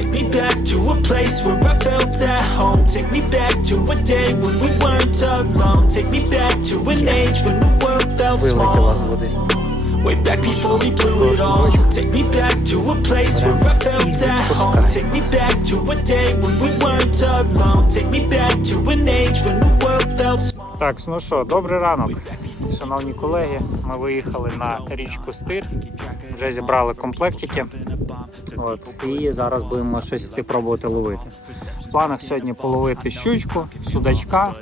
Take me back to a place where I felt at home. Take me back to a day when we weren't alone. Take me back to an age when the world felt small. Way back before we blew it all. Take me back to a place where I felt at home. Take me back to a day when we weren't alone. Take me back to an age when the world felt small. Так, ну що, добрий ранок, шановні колеги. Ми виїхали на річку Стир, вже зібрали комплектики. От, і зараз будемо щось пробувати ловити. В планах сьогодні половити щучку, судачка,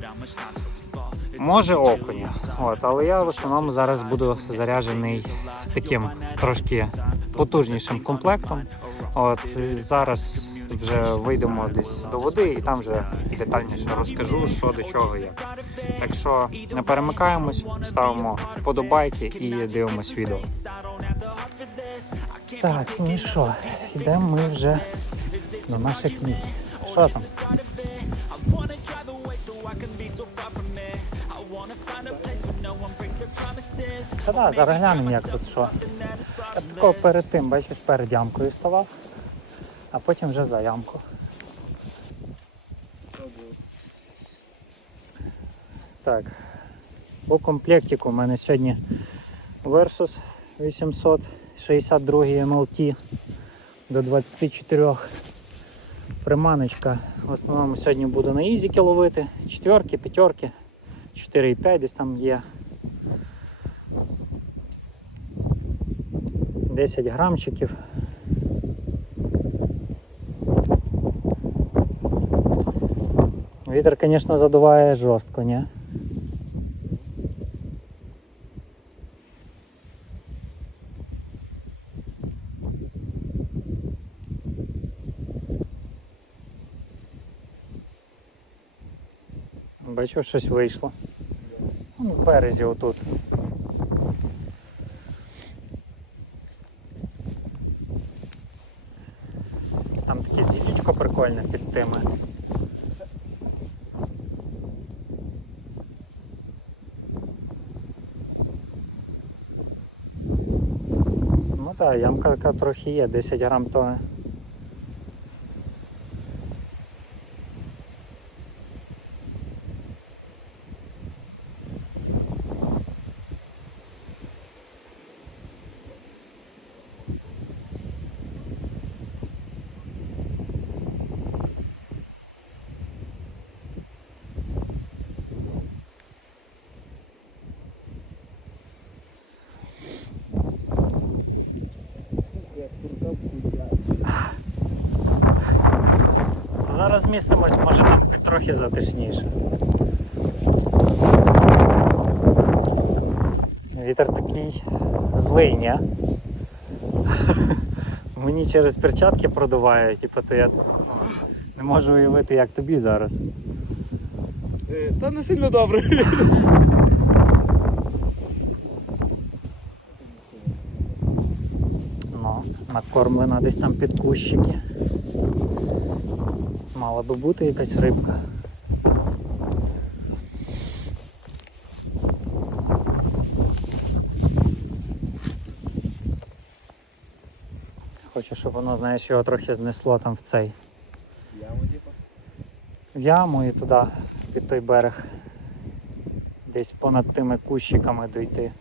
може окуня. От, але я в основному зараз буду заряджений з таким трошки потужнішим комплектом. От зараз вже вийдемо десь до води і там вже детальніше розкажу, що до чого як. Так що не перемикаємось, ставимо вподобайки і дивимось відео. Так, ну що, йдемо ми вже до наших місць. Що там? Та да, зараз глянемо, як тут що. Я тако перед тим, бачиш, перед ямкою ставав, а потім вже за ямку. Так, по комплектику у мене сьогодні Versus 862 MLT до 24 приманочка. В основному сьогодні буду на ізіки ловити. Четверки, п'ятерки, 4,5 десь там є. 10 грамчиків. Вітер, звісно, задуває жорстко, ні? Бачу, щось вийшло. Ну, в березі отут. Там таке зілічко прикольне під тими. Ну так, ямка така трохи є, 10 грам то. Зараз містимось, може там хоч трохи затишніше. Вітер такий злий, ні? Мені через перчатки продуває, типу, то я не можу уявити, як тобі зараз. Е, Та не сильно добре. Ну, накормлена десь там під кущики. Мала би бути якась рибка. Хочу, щоб воно, знаєш, його трохи знесло там в цей. В яму і туди, під той берег. Десь понад тими кущиками дойти.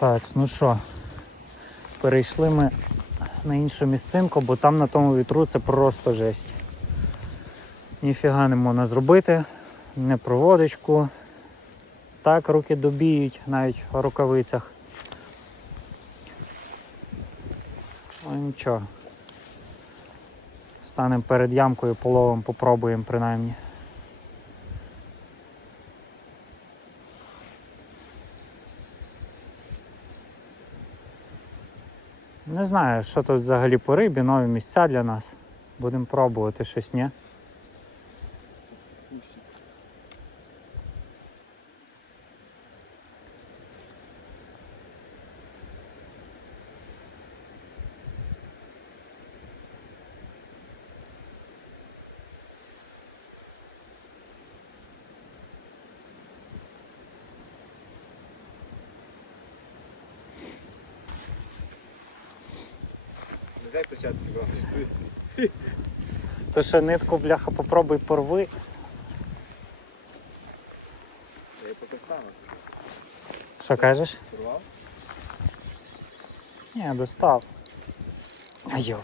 Так, ну що, перейшли ми на іншу місцинку, бо там на тому вітру це просто жесть. Ніфіга не можна зробити, не проводочку. Так руки добіють навіть в рукавицях. Ну нічого. Станемо перед ямкою, половом, попробуємо принаймні. Не знаю, що тут взагалі по рибі, нові місця для нас. Будемо пробувати щось, ні? Не дай початки брати. То ще нитку, бляха, попробуй порви. Я саме Що кажеш? порвав. Ні, достав. А йома.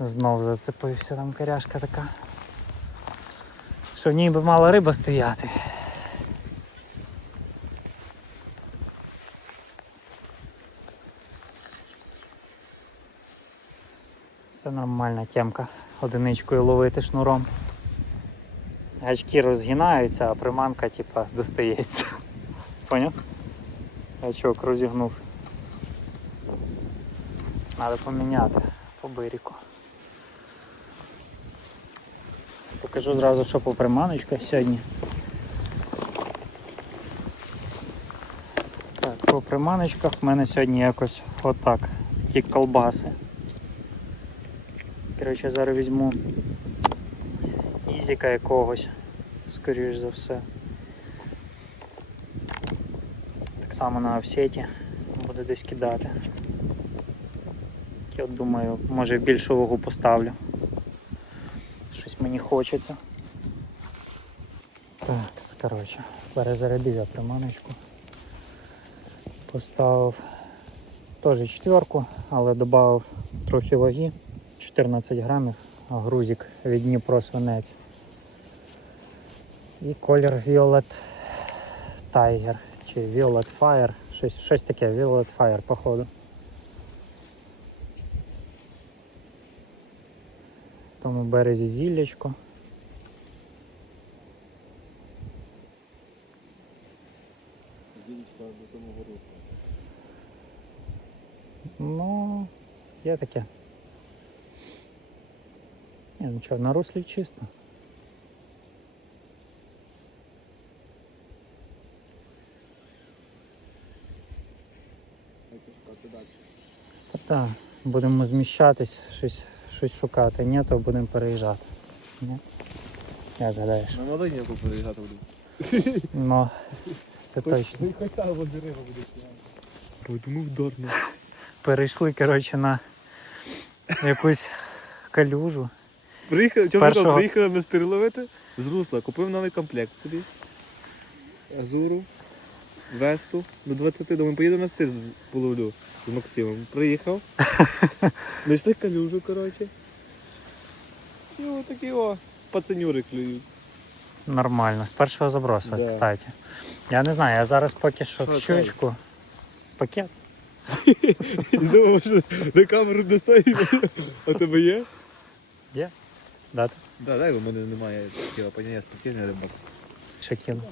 Знов зацепився там коряшка така. Що в ній би мала риба стояти. Це нормальна темка. Одиничкою ловити шнуром. Гачки розгинаються, а приманка типа достається. Поняв? Гачок розігнув. Треба поміняти по бирику. Покажу зразу, що по приманочках сьогодні. Так, по приманочках в мене сьогодні якось отак. Ті колбаси. Коротше, зараз візьму ізіка якогось, скоріш за все. Так само на офсеті буду десь кидати. Я думаю, може більшу вагу поставлю. Щось мені хочеться. Так, коротше, перезарядив я приманочку. Поставив теж четверку, але додав трохи ваги, 14 грамів, грузик від Дніпро свинець. І колір Violet Tiger чи Violet Fire, щось, щось таке, Violet Fire, походу. В тому березі зіллячко. Дінечка до самого руху. Ну, є таке. Ні, ну що, на руслі чисто. Далі. Та так, будемо зміщатись, щось, щось шукати. Ні, то будемо переїжджати. Ні? Як гадаєш? На Малиніку переїжджати буду. Ну, це точно. Хоч там дерева буде стояти. Подумав дорно. Перейшли, коротше, на якусь калюжу. Приїхали, чому першого... приїхали стир ловити з русла, купив новий комплект собі. Азуру, весту до 20, думаю, поїду на стир половлю з Максимом. Приїхав. Знайшли калюжу, коротше. І отакі о, пацанюри клюють. Нормально, з першого забросу, Да. кстати. Я не знаю, я зараз поки що в щучку. Пакет. Думав, що на камеру достаємо. А тебе є? Є? Дати? Да, дай, у мене немає такого поняття спортивний рибак. Кину.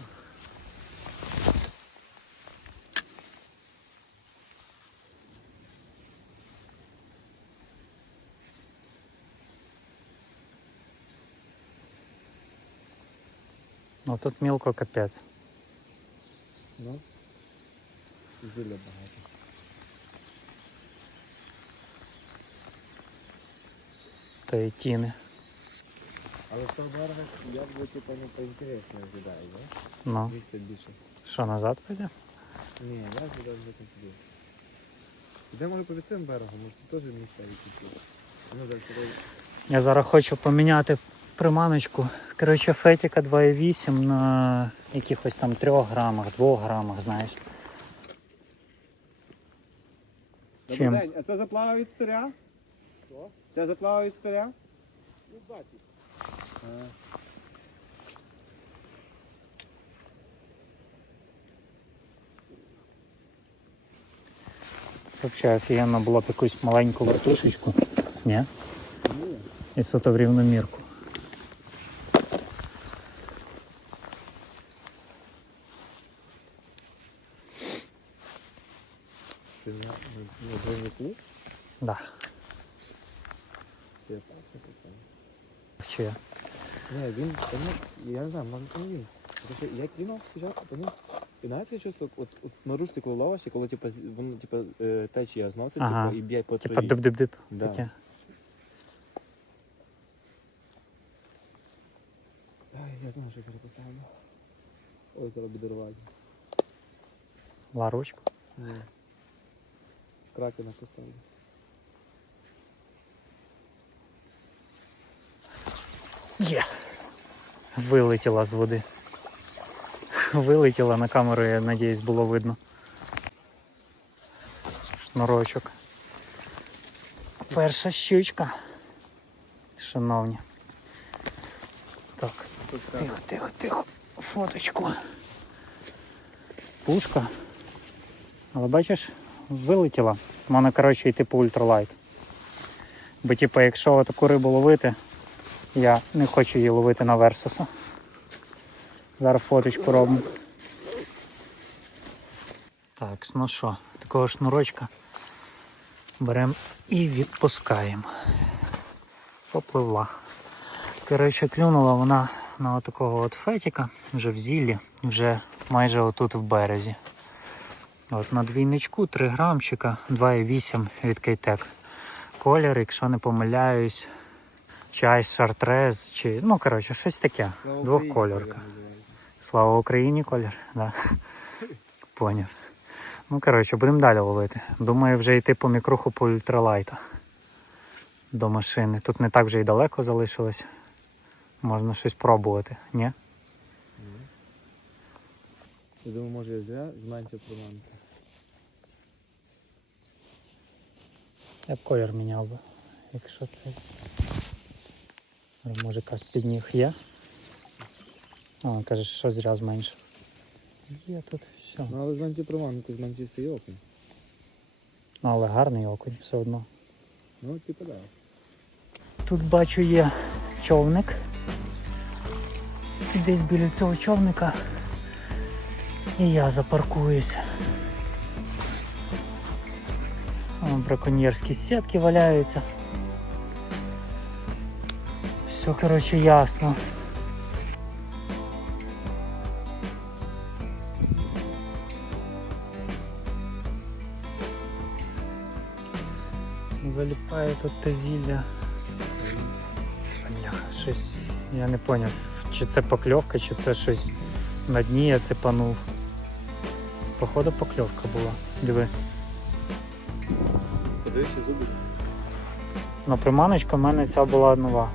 Ну тут мілко капець. Ну. Зілля багато. То і тіни. Але в того берега я б типу не поінтересніше виглядає, да? Ну, Місце більше. що назад піде? Ні, я вже вже там туди. Іде може по цим берегом, може тут теж місця якісь. Ну, так, туди. Я зараз хочу поміняти приманочку. Коротше, фетіка 2,8 на якихось там 3 грамах, 2 грамах, знаєш. Добрий Чим? день, а це заплава від старя? Що? Це заплава від старя? Ну, бачиш. Взагалі офігенно було б якусь маленьку вертушечку. Ні? І суто в рівномірку. Ти на, на, на двойнику? Да. Я так не питаю. Чи я? Ні, він, та ні, я не знаю, може це не він. Тому що я кинув спочатку, то ну, і знаєте, що от, от русі, коли ловиш, і коли типу, з- воно типу, е, течія зносить, Ага. типу, і б'є по Типа траві. дип-дип-дип. Да. Таке. Ай, я знаю, що переписав. Ой, зараз буде рвати. Ларочку. Ні. Кракена поставлю. Є. Вилетіла з води. Вилетіла на камеру, я надіюсь, було видно. Шнурочок. Перша щучка. Шановні. Так, тихо, тихо, тихо. Фоточку. Пушка. Але бачиш, вилетіла. Вона, коротше, йти по ультралайт. Бо, типу, якщо таку рибу ловити, я не хочу її ловити на версуса. Зараз фоточку робимо. Так, ну що, такого шнурочка беремо і відпускаємо. Попливла. Коротше, клюнула вона на такого от фетіка, вже в зіллі, вже майже отут в березі. От на двійничку 3 грамчика, 2,8 від Кейтек. Колір, якщо не помиляюсь, чай шартрез, чи ну коротше, щось таке. Двохкольорка. Слава Україні, колір. Да. Поняв. Ну, коротше, будемо далі ловити. Думаю, вже йти по мікруху по ультралайта до машини. Тут не так вже й далеко залишилось. Можна щось пробувати, ні? Я думаю, може я зря зменшив приманку. Я б колір міняв би, якщо це. Може якась під ніг є. А, каже, що зря зменшив. Є тут все. Ну але зменшив приманку, зменшився і окунь. Ну, але гарний окунь все одно. Ну, типу, да. Тут бачу є човник. І десь біля цього човника і я запаркуюсь. Вон браконьєрські сітки валяються. Все, коротше, ясно. Заліпає тут те зілля. Бляха, щось. Я не зрозумів, чи це покльовка, чи це щось на дні я цепанув. Походу покльовка була. Диви. Подивишся зуби. Ну, приманочка в мене ця була нова.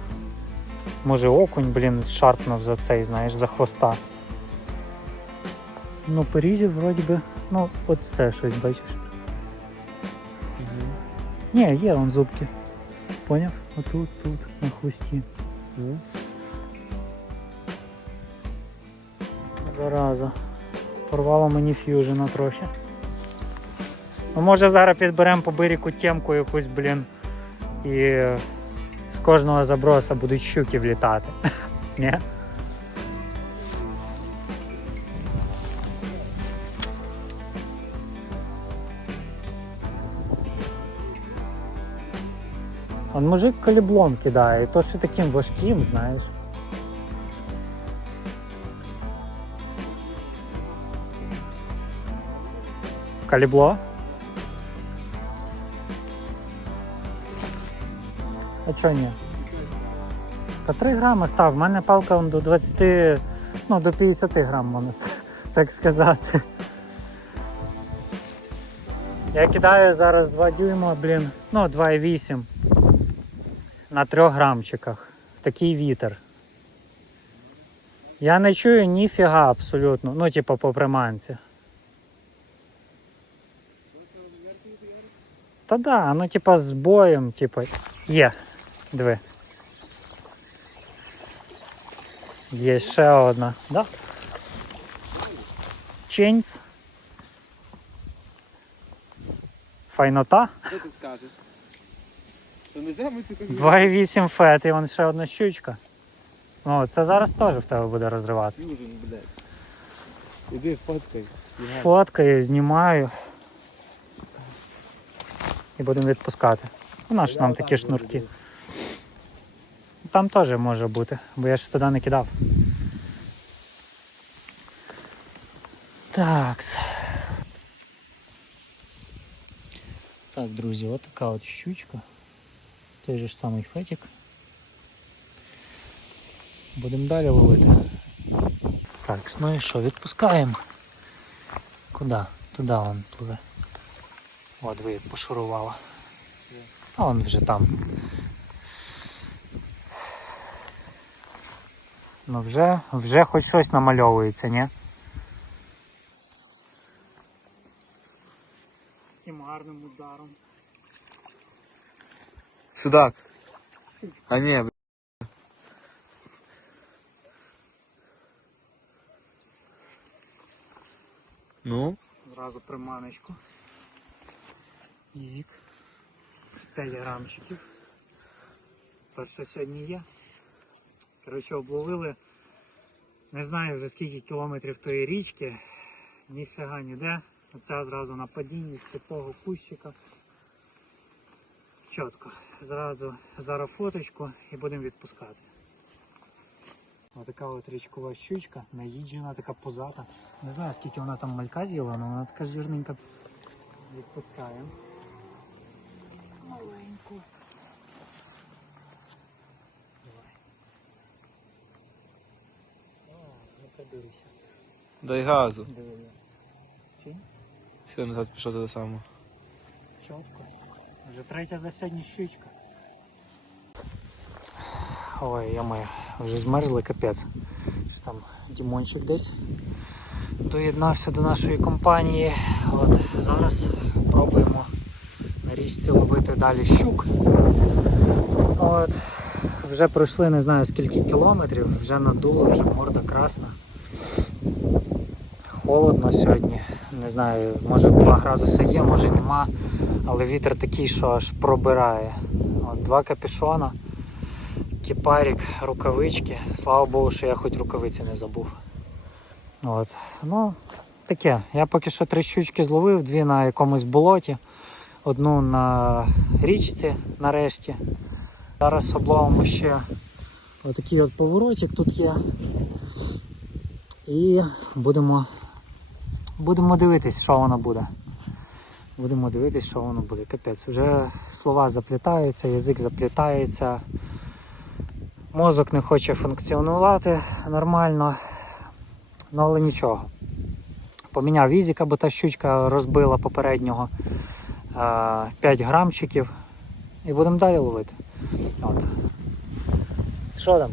Може окунь, блін, шарпнув за цей, знаєш, за хвоста. Ну, порізів вроді би. Ну, от це щось, бачиш. Ні, є вон зубки. Поняв? Отут, тут, на хвості. Зараза. Порвало мені ф'южена трохи. Ну, може зараз підберемо по берегу темку якусь, блін. І з кожного заброса будуть щуки влітати. Ні? Он мужик каліблом кидає, то ще таким важким, знаєш. Калібло? А чого ні? Та 3 грами став. У мене палка до 20, ну до 50 грам, можна так сказати. Я кидаю зараз 2 дюйма, блін, ну 2,8 на 3 грамчиках. В такий вітер. Я не чую ніфіга абсолютно. Ну, типу, по приманці. Та да, ну типа з боєм, типа. Є. Диви. Є ще одна, да? Ченць. Файнота. що ти скажеш? То не зря ми цю 2,8 фет і вон ще одна щучка. О, це зараз теж в тебе буде розривати. Іди фоткай. Фоткаю, знімаю. і будемо відпускати. Ну, наші нам такі шнурки. Там теж може бути, бо я ще туди не кидав. Так. Так, друзі, от така от щучка. Той же самий фетик. Будемо далі ловити. Так, ну і що, відпускаємо. Куди? Туди вон пливе. От ви пошурувала. А он вже там. Ну вже, вже хоч щось намальовується, ні? Судак. А ні, б***. Ну, Зразу приманочку. Ізік. 5 грамчиків. Перше сьогодні є. Коротше, обловили. Не знаю вже скільки кілометрів тої річки. Ніфіга ніде. Оце зразу на падінні з типого кущика. Чітко. Зразу зараз фоточку і будемо відпускати. Отака от річкова щучка, наїджена, така позата. Не знаю скільки вона там малька з'їла, але вона така жирненька. Відпускаємо. Маленьку. Давай. О, не подивися. дай газу. Диви. Чи? Все, назад пішов туди само. Чітко. Вже третя за сьогодні щучка. Ой, я моя, вже змерзли капець. Що там Дімончик десь доєднався до нашої компанії. От зараз пробуємо на річці ловити далі щук. От. Вже пройшли не знаю скільки кілометрів, вже надуло, вже морда красна. Холодно сьогодні. Не знаю, може 2 градуси є, може нема, але вітер такий, що аж пробирає. От, два капюшона, кіпарік, рукавички. Слава Богу, що я хоч рукавиці не забув. От. Ну, таке. Я поки що три щучки зловив, дві на якомусь болоті, одну на річці нарешті. Зараз обловимо ще отакий от поворотик тут є. І будемо Будемо дивитись, що воно буде. Будемо дивитись, що воно буде. Капець. Вже слова заплітаються, язик заплітається, мозок не хоче функціонувати нормально. Ну але нічого. Поміняв візика, бо та щучка розбила попереднього 5 грамчиків. І будемо далі ловити. От. Що там?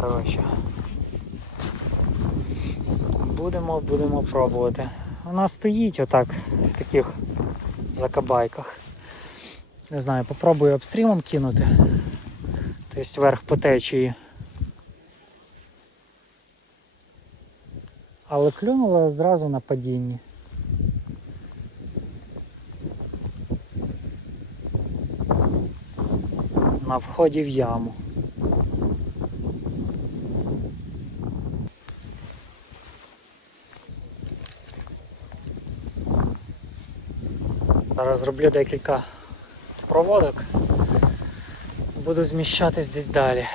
Коротше. Будемо, будемо пробувати. Вона стоїть отак в таких закабайках. Не знаю, попробую обстрілом кинути. Тобто вверх по течії. Але клюнула зразу на падінні. На вході в яму. Зараз зроблю декілька проводок. Буду зміщатись десь далі.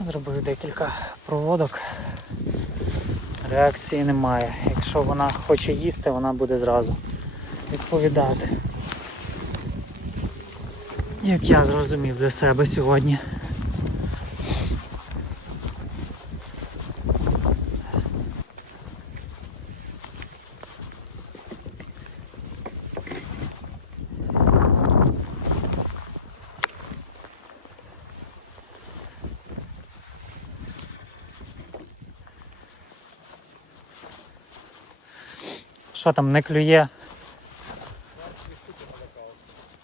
Зробив декілька проводок. Реакції немає. Якщо вона хоче їсти, вона буде зразу відповідати. Як я зрозумів для себе сьогодні. Що там не клює?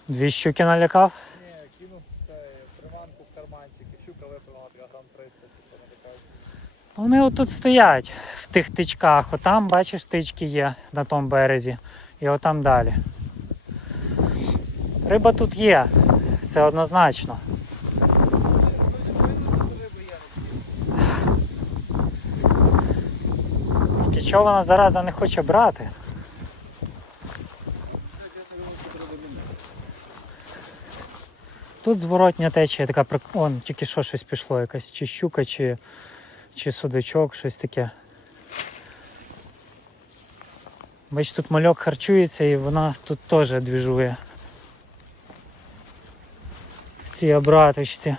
Дві щуки налякав? Ні, кинув приманку в карманчик і щука випила грам 300, типу, налякав. Вони отут стоять в тих тичках. Отам, бачиш, тички є на тому березі. і отам далі. Риба тут є, це однозначно. Тільки чого вона зараза не хоче брати? Тут зворотня течія така Он тільки що щось пішло, якась чи щука, чи, чи судачок, щось таке. Бач, тут мальок харчується і вона тут теж двіжує. В цій обраточці.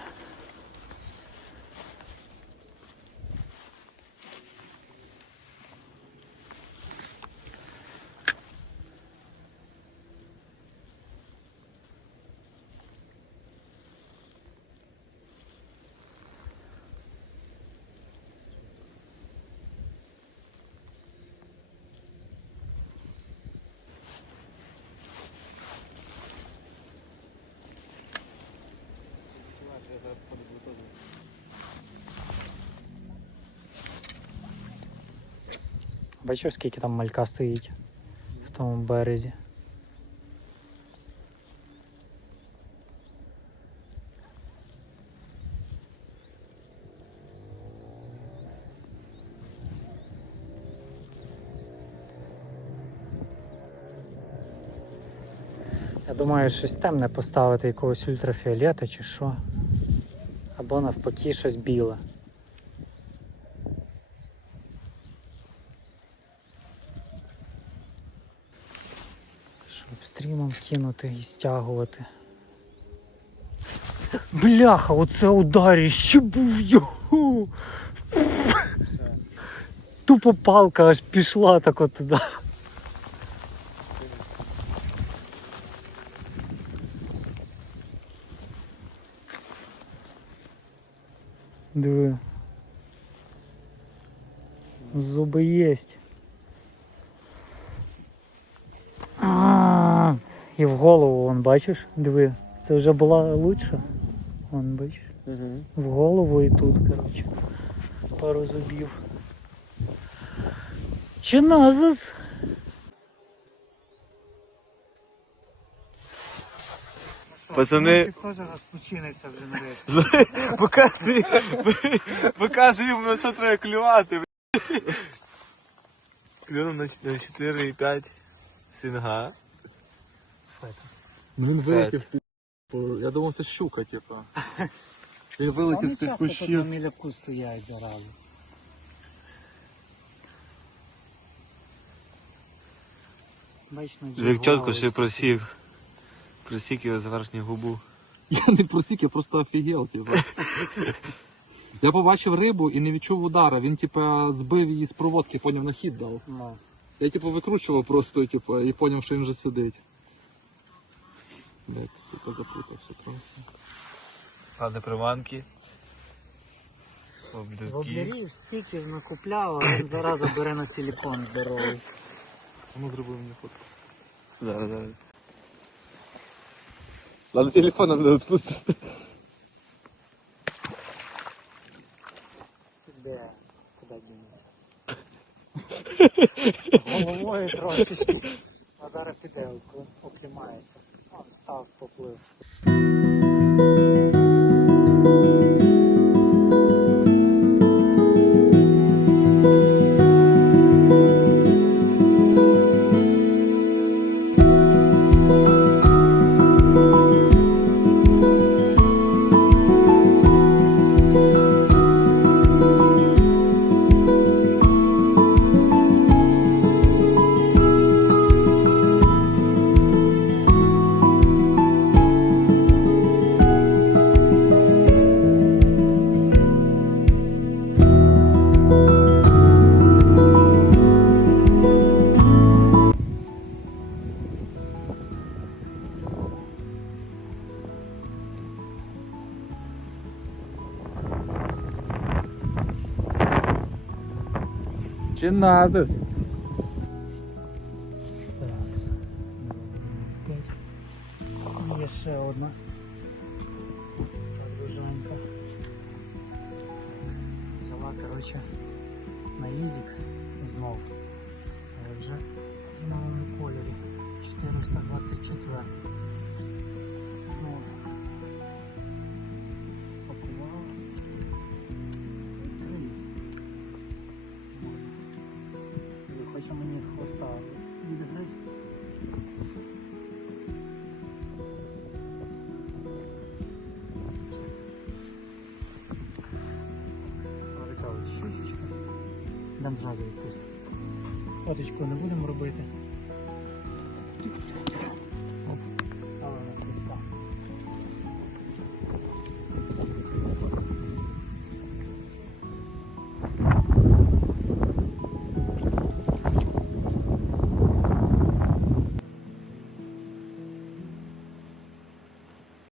Бачиш, скільки там малька стоїть в тому березі. Я думаю, щось темне поставити, якогось ультрафіолета чи що. Або навпаки щось біле. Щоб стрімом кинути і стягувати. Бляха, оце ударіще був його. Тупо палка аж пішла так от туди. Диви. Зуби єсть. І в голову, вон, бачиш? Диви, це вже була лучша. Вон, бачиш? Угу. В голову і тут, коротше. Пару зубів. Чи назас? Пацани- теж розпочиниться вже нарешті. Показує йому на що треба клювати. Клюнув на 4,5 Ну він вилетів, типу, я думав, це щука, типу. Він вилетів з тих часто тут на кущів. міляку стоять заразу. Бач, на Як чітко ще просів. Просік його за верхню губу. Я не просік, я просто офігел, типу. Я побачив рибу і не відчув удара. Він, типу, збив її з проводки, поняв, на хід дав. Ну, Я типу викручував просто, типу, і поняв, що він вже сидить. Блять, сука, запутався трохи. Ладно, приманки. Воблерів, стіків накупляв, а він зараза бере на силікон здоровий. А Ну, зробив мені фотку. Зараз, зараз. Ладно, телефон надо відпустити. Де? Куди дінеться? Головою трошечки. А зараз піде, оклі- оклімається. Он став, поплив. назис? Так. Є ще одна. Подружанька. Взяла, коротше, на ізік знов. Але вже в новому кольорі. 424. Знову. Така от щічечка. Дам зразу відпустити. Оточку не будемо робити.